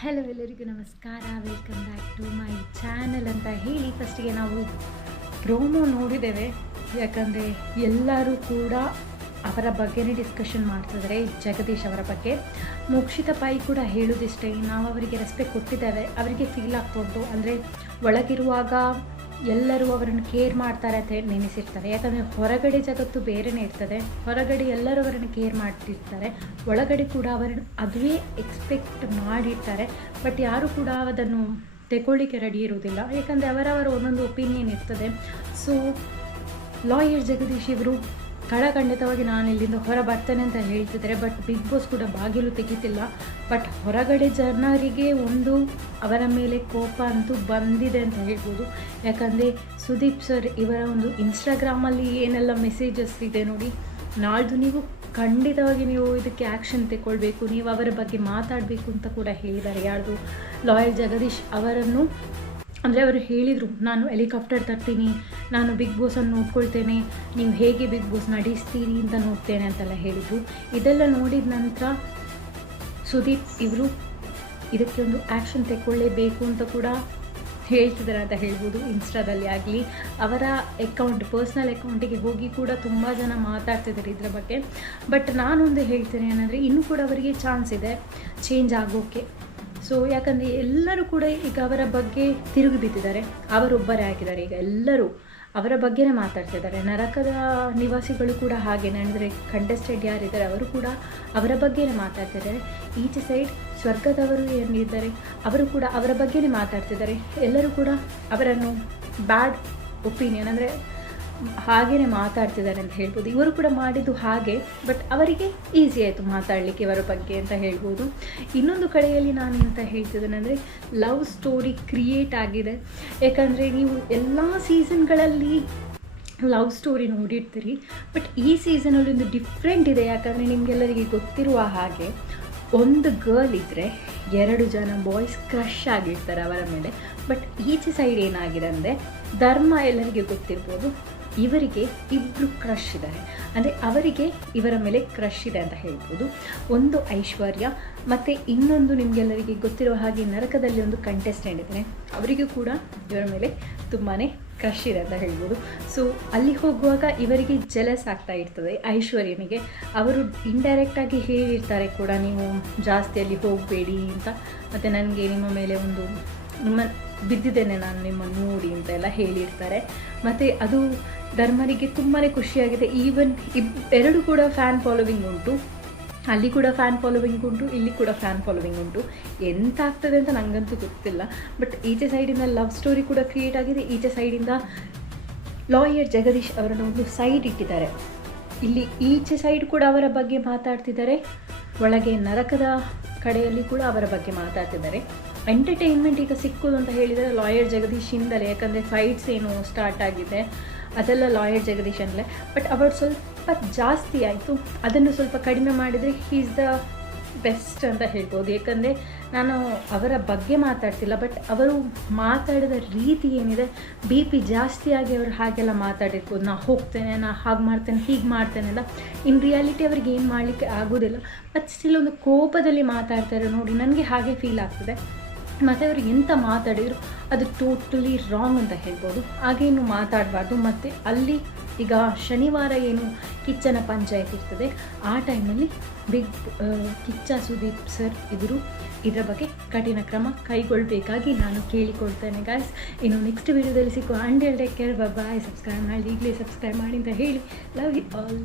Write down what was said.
Hello ಎಲ್ಲರಿಗೂ ನಮಸ್ಕಾರ. Welcome back to my channel ಅಂತ ಹೇಳಿ ಫಸ್ಟಿಗೆ ನಾವು ಪ್ರೋಮೋ ನೋಡಿದ್ದೇವೆ. ಯಾಕಂದರೆ ಎಲ್ಲರೂ ಕೂಡ ಅವರ ಬಗ್ಗೆನೇ ಡಿಸ್ಕಷನ್ ಮಾಡ್ತಿದ್ದಾರೆ ಜಗದೀಶ್ ಅವರ ಬಗ್ಗೆ. ಮೋಕ್ಷಿತ ಪಾಯಿ ಕೂಡ ಹೇಳೋದಿಷ್ಟೇ, ನಾವು ಅವರಿಗೆ ರೆಸ್ಪೆಕ್ಟ್ ಕೊಟ್ಟಿದ್ದೇವೆ. ಅವರಿಗೆ ಫೀಲ್ ಆಗ್ತಾ ಅಂದರೆ ಒಳಗಿರುವಾಗ ಎಲ್ಲರೂ ಅವರನ್ನು ಕೇರ್ ಮಾಡ್ತಾರೆ ಅಂತ ನೆನೆಸಿರ್ತಾರೆ. ಯಾಕಂದರೆ ಹೊರಗಡೆ ಜಗತ್ತು ಬೇರೆಯೇ ಇರ್ತದೆ. ಹೊರಗಡೆ ಎಲ್ಲರೂ ಅವರನ್ನು ಕೇರ್ ಮಾಡ್ತಿರ್ತಾರೆ. ಒಳಗಡೆ ಕೂಡ ಅವರನ್ನು ಅದುವೇ ಎಕ್ಸ್ಪೆಕ್ಟ್ ಮಾಡಿರ್ತಾರೆ. ಬಟ್ ಯಾರು ಕೂಡ ಅದನ್ನು ತೆಗೊಳ್ಳಿಕ್ಕೆ ರೆಡಿ ಇರುವುದಿಲ್ಲ. ಯಾಕಂದರೆ ಅವರವರ ಒಂದೊಂದು ಒಪಿನಿಯನ್ ಇರ್ತದೆ. ಸೊ ಲಾಯರ್ ಜಗದೀಶ್ ಇವರು ಖಂಡಿತವಾಗಿ ನಾನು ಇಲ್ಲಿಂದ ಹೊರ ಬರ್ತೇನೆ ಅಂತ ಹೇಳ್ತಿದ್ದಾರೆ. ಬಟ್ ಬಿಗ್ ಬಾಸ್ ಕೂಡ ಬಾಗಿಲು ತೆಗಿತಿಲ್ಲ. ಬಟ್ ಹೊರಗಡೆ ಜನರಿಗೆ ಒಂದು ಅವರ ಮೇಲೆ ಕೋಪ ಅಂತೂ ಬಂದಿದೆ ಅಂತ ಹೇಳ್ಬೋದು. ಯಾಕಂದರೆ ಸುದೀಪ್ ಸರ್ ಇವರ ಒಂದು ಇನ್ಸ್ಟಾಗ್ರಾಮಲ್ಲಿ ಏನೆಲ್ಲ ಮೆಸೇಜಸ್ ಇದೆ ನೋಡಿ. ನಾಳ್ದು ನೀವು ಖಂಡಿತವಾಗಿ ನೀವು ಇದಕ್ಕೆ ಆ್ಯಕ್ಷನ್ ತಗೊಳ್ಬೇಕು ನೀವು ಅವರ ಬಗ್ಗೆ ಮಾತಾಡಬೇಕು ಅಂತ ಕೂಡ ಹೇಳಿದ್ದಾರೆ. ಯಾರ್ದು ಲಾಯರ್ ಜಗದೀಶ್ ಅವರನ್ನು ಅಂದರೆ ಅವರು ಹೇಳಿದರು, ನಾನು ಹೆಲಿಕಾಪ್ಟರ್ ತರ್ತೀನಿ, ನಾನು ಬಿಗ್ ಬಾಸನ್ನು ನೋಡ್ಕೊಳ್ತೇನೆ, ನೀವು ಹೇಗೆ ಬಿಗ್ ಬಾಸ್ ನಡೆಸ್ತೀರಿ ಅಂತ ನೋಡ್ತೇನೆ ಅಂತೆಲ್ಲ ಹೇಳಿದರು. ಇದೆಲ್ಲ ನೋಡಿದ ನಂತರ ಸುದೀಪ್ ಇವರು, ಇದಕ್ಕೆ ಒಂದು ಆ್ಯಕ್ಷನ್ ತೆಕ್ಕೊಳ್ಳೇಬೇಕು ಅಂತ ಕೂಡ ಹೇಳ್ತಿದ್ದಾರೆ ಅಂತ ಹೇಳ್ಬೋದು ಇನ್ಸ್ಟಾದಲ್ಲಿ ಆಗಲಿ. ಅವರ ಅಕೌಂಟ್ ಪರ್ಸ್ನಲ್ ಅಕೌಂಟಿಗೆ ಹೋಗಿ ಕೂಡ ತುಂಬ ಜನ ಮಾತಾಡ್ತಿದ್ದಾರೆ ಇದರ ಬಗ್ಗೆ. ಬಟ್ ನಾನೊಂದು ಹೇಳ್ತೇನೆ ಏನಂದರೆ, ಇನ್ನೂ ಕೂಡ ಅವರಿಗೆ ಚಾನ್ಸ್ ಇದೆ ಚೇಂಜ್ ಆಗೋಕ್ಕೆ ಸೊ ಯಾಕಂದರೆ ಎಲ್ಲರೂ ಕೂಡ ಈಗ ಅವರ ಬಗ್ಗೆ ತಿರುಗಿ ಬಿದ್ದಿದ್ದಾರೆ. ಅವರೊಬ್ಬರೇ ಆಗಿದ್ದಾರೆ. ಈಗ ಎಲ್ಲರೂ ಅವರ ಬಗ್ಗೆನೇ ಮಾತಾಡ್ತಿದ್ದಾರೆ ನರಕದ ನಿವಾಸಿಗಳು ಕೂಡ ಹಾಗೇನೆ ಅಂದರೆ ಕಂಟೆಸ್ಟೆಡ್ ಯಾರಿದ್ದಾರೆ, ಅವರು ಕೂಡ ಅವರ ಬಗ್ಗೆನೇ ಮಾತಾಡ್ತಿದ್ದಾರೆ ಈಚೆ ಸೈಡ್ ಸ್ವರ್ಗದವರು ಏನಿದ್ದಾರೆ, ಅವರು ಕೂಡ ಅವರ ಬಗ್ಗೆನೇ ಮಾತಾಡ್ತಿದ್ದಾರೆ ಎಲ್ಲರೂ ಕೂಡ ಅವರನ್ನು ಬ್ಯಾಡ್ ಒಪಿನಿಯನ್ ಅಂದರೆ ಹಾಗೇ ಮಾತಾಡ್ತಿದ್ದಾರೆ ಅಂತ ಹೇಳ್ಬೋದು. ಇವರು ಕೂಡ ಮಾಡಿದ್ದು ಹಾಗೆ ಬಟ್ ಅವರಿಗೆ ಈಸಿ ಆಯಿತು ಮಾತಾಡಲಿಕ್ಕೆ ಇವರ ಬಗ್ಗೆ ಅಂತ ಹೇಳ್ಬೋದು. ಇನ್ನೊಂದು ಕಡೆಯಲ್ಲಿ ನಾನು ಎಂತ ಹೇಳ್ತಿದ್ದೇನೆ ಅಂದರೆ ಲವ್ ಸ್ಟೋರಿ ಕ್ರಿಯೇಟ್ ಆಗಿದೆ. ಯಾಕಂದರೆ ನೀವು ಎಲ್ಲ ಸೀಸನ್ಗಳಲ್ಲಿ ಲವ್ ಸ್ಟೋರಿ ನೋಡಿರ್ತೀರಿ ಬಟ್ ಈ ಸೀಸನಲ್ಲಿ ಒಂದು ಡಿಫ್ರೆಂಟ್ ಇದೆ. ಯಾಕಂದರೆ ನಿಮಗೆಲ್ಲರಿಗೆ ಗೊತ್ತಿರುವ ಹಾಗೆ, ಒಂದು ಗರ್ಲ್ ಇದ್ದರೆ ಎರಡು ಜನ ಬಾಯ್ಸ್ ಕ್ರಶ್ ಆಗಿರ್ತಾರೆ ಅವರ ಮೇಲೆ. ಬಟ್ ಈಚೆ ಸೈಡ್ ಏನಾಗಿದೆ ಅಂದರೆ, ಧರ್ಮ ಎಲ್ಲರಿಗೆ ಗೊತ್ತಿರ್ಬೋದು. ಇವರಿಗೆ ಇಬ್ಬರು ಕ್ರಶ್ ಇದ್ದಾರೆ. ಅಂದರೆ ಅವರಿಗೆ ಇವರ ಮೇಲೆ ಕ್ರಶ್ ಇದೆ ಅಂತ ಹೇಳ್ಬೋದು. ಒಂದು ಐಶ್ವರ್ಯ ಮತ್ತು ಇನ್ನೊಂದು ನಿಮಗೆಲ್ಲರಿಗೆ ಗೊತ್ತಿರುವ ಹಾಗೆ ನರಕದಲ್ಲಿ ಒಂದು ಕಂಟೆಸ್ಟೆಂಟ್ ಇದ್ದಾರೆ. ಅವರಿಗೂ ಕೂಡ ಇವರ ಮೇಲೆ ತುಂಬಾ ಕ್ರಶ್ ಇದೆ ಅಂತ ಹೇಳ್ಬೋದು. ಸೊ ಅಲ್ಲಿ ಹೋಗುವಾಗ ಇವರಿಗೆ ಜೆಲಸ್ ಆಗ್ತಾ ಇರ್ತದೆ ಐಶ್ವರ್ಯನಿಗೆ. ಅವರು ಇಂಡೈರೆಕ್ಟಾಗಿ ಹೇಳಿರ್ತಾರೆ ಕೂಡ, ನೀವು ಜಾಸ್ತಿ ಅಲ್ಲಿ ಹೋಗಬೇಡಿ ಅಂತ. ಮತ್ತು ನನಗೆ ನಿಮ್ಮ ಮೇಲೆ ಒಂದು ನಿಮ್ಮ ಬಿದ್ದಿದ್ದೇನೆ ನಾನು ನಿಮ್ಮನ್ನು ನೋಡಿ ಅಂತ ಎಲ್ಲ ಹೇಳಿರ್ತಾರೆ. ಮತ್ತು ಅದು ಧರ್ಮರಿಗೆ ತುಂಬಾ ಖುಷಿಯಾಗಿದೆ. ಈವನ್ ಇಬ್ ಎರಡು ಕೂಡ ಫ್ಯಾನ್ ಫಾಲೋವಿಂಗ್ ಉಂಟು. ಅಲ್ಲಿ ಕೂಡ ಫ್ಯಾನ್ ಫಾಲೋವಿಂಗ್ ಉಂಟು, ಇಲ್ಲಿ ಕೂಡ ಫ್ಯಾನ್ ಫಾಲೋವಿಂಗ್ ಉಂಟು. ಎಂತ ಆಗ್ತದೆ ಅಂತ ನನಗಂತೂ ಗೊತ್ತಿಲ್ಲ. ಬಟ್ ಈಚೆ ಸೈಡಿಂದ ಲವ್ ಸ್ಟೋರಿ ಕೂಡ ಕ್ರಿಯೇಟ್ ಆಗಿದೆ. ಈಚೆ ಸೈಡಿಂದ ಲಾಯರ್ ಜಗದೀಶ್ ಅವರನ್ನು ಒಂದು ಸೈಡ್ ಇಟ್ಟಿದ್ದಾರೆ. ಇಲ್ಲಿ ಈಚೆ ಸೈಡ್ ಕೂಡ ಅವರ ಬಗ್ಗೆ ಮಾತಾಡ್ತಿದ್ದಾರೆ. ಒಳಗೆ ನರಕದ ಕಡೆಯಲ್ಲಿ ಕೂಡ ಅವರ ಬಗ್ಗೆ ಮಾತಾಡ್ತಿದ್ದಾರೆ. ಎಂಟರ್ಟೈನ್ಮೆಂಟ್ ಈಗ ಸಿಕ್ಕೋದು ಅಂತ ಹೇಳಿದರೆ ಲಾಯರ್ ಜಗದೀಶ್ ಇಂದಲೇ, ಯಾಕಂದರೆ ಫೈಟ್ಸ್ ಏನು ಸ್ಟಾರ್ಟ್ ಆಗಿದೆ, ಅದೆಲ್ಲ ಲಾಯರ್ ಜಗದೀಶ್ ಅಂದರೆ ಬಟ್ ಅವರು ಸ್ವಲ್ಪ ಜಾಸ್ತಿ ಆಯಿತು. ಅದನ್ನು ಸ್ವಲ್ಪ ಕಡಿಮೆ ಮಾಡಿದರೆ ಈಸ್ ದ ಬೆಸ್ಟ್ ಅಂತ ಹೇಳ್ಬೋದು. ಏಕೆಂದರೆ ನಾನು ಅವರ ಬಗ್ಗೆ ಮಾತಾಡ್ತಿಲ್ಲ ಬಟ್ ಅವರು ಮಾತಾಡಿದ ರೀತಿ ಏನಿದೆ ಬಿ ಪಿ ಜಾಸ್ತಿಯಾಗಿ ಅವರು ಹಾಗೆಲ್ಲ ಮಾತಾಡಿರ್ಬೋದು. ನಾ ಹೋಗ್ತೇನೆ, ನಾ ಹಾಗೆ ಮಾಡ್ತೇನೆ, ಹೀಗೆ ಮಾಡ್ತೇನೆ ಅಲ್ಲ ಇನ್ ರಿಯಾಲಿಟಿ ಅವ್ರಿಗೆ ಏನು ಮಾಡಲಿಕ್ಕೆ ಆಗೋದಿಲ್ಲ. ಬಟ್ ಸ್ಟಿಲ್ ಒಂದು ಕೋಪದಲ್ಲಿ ಮಾತಾಡ್ತಾರೆ ನೋಡಿ, ನನಗೆ ಹಾಗೆ ಫೀಲ್ ಆಗ್ತದೆ. ಮತ್ತು ಅವರು ಎಂಥ ಮಾತಾಡಿದ್ರು ಅದು ಟೋಟಲಿ ರಾಂಗ್ ಅಂತ ಹೇಳ್ಬೋದು. ಹಾಗೇನು ಮಾತಾಡಬಾರ್ದು. ಮತ್ತು ಅಲ್ಲಿ ಈಗ ಶನಿವಾರ ಏನು ಕಿಚ್ಚನ ಪಂಚಾಯತ್ ಇರ್ತದೆ, ಆ ಟೈಮಲ್ಲಿ ಬಿಗ್ ಕಿಚ್ಚ ಸುದೀಪ್ ಸರ್ ಇದ್ರು. ಇದರ ಬಗ್ಗೆ ಕಠಿಣ ಕ್ರಮ ಕೈಗೊಳ್ಳಬೇಕಾಗಿ ನಾನು ಕೇಳಿಕೊಳ್ತೇನೆ ಗಾಯ್ಸ್ ಇನ್ನು ನೆಕ್ಸ್ಟ್ ವೀಡಿಯೋದಲ್ಲಿ ಸಿಕ್ಕುವ and take care bye subscribe ಮಾಡಿ, ಈಗಲೇ ಸಬ್ಸ್ಕ್ರೈಬ್ ಮಾಡಿ ಅಂತ ಹೇಳಿ. Love you all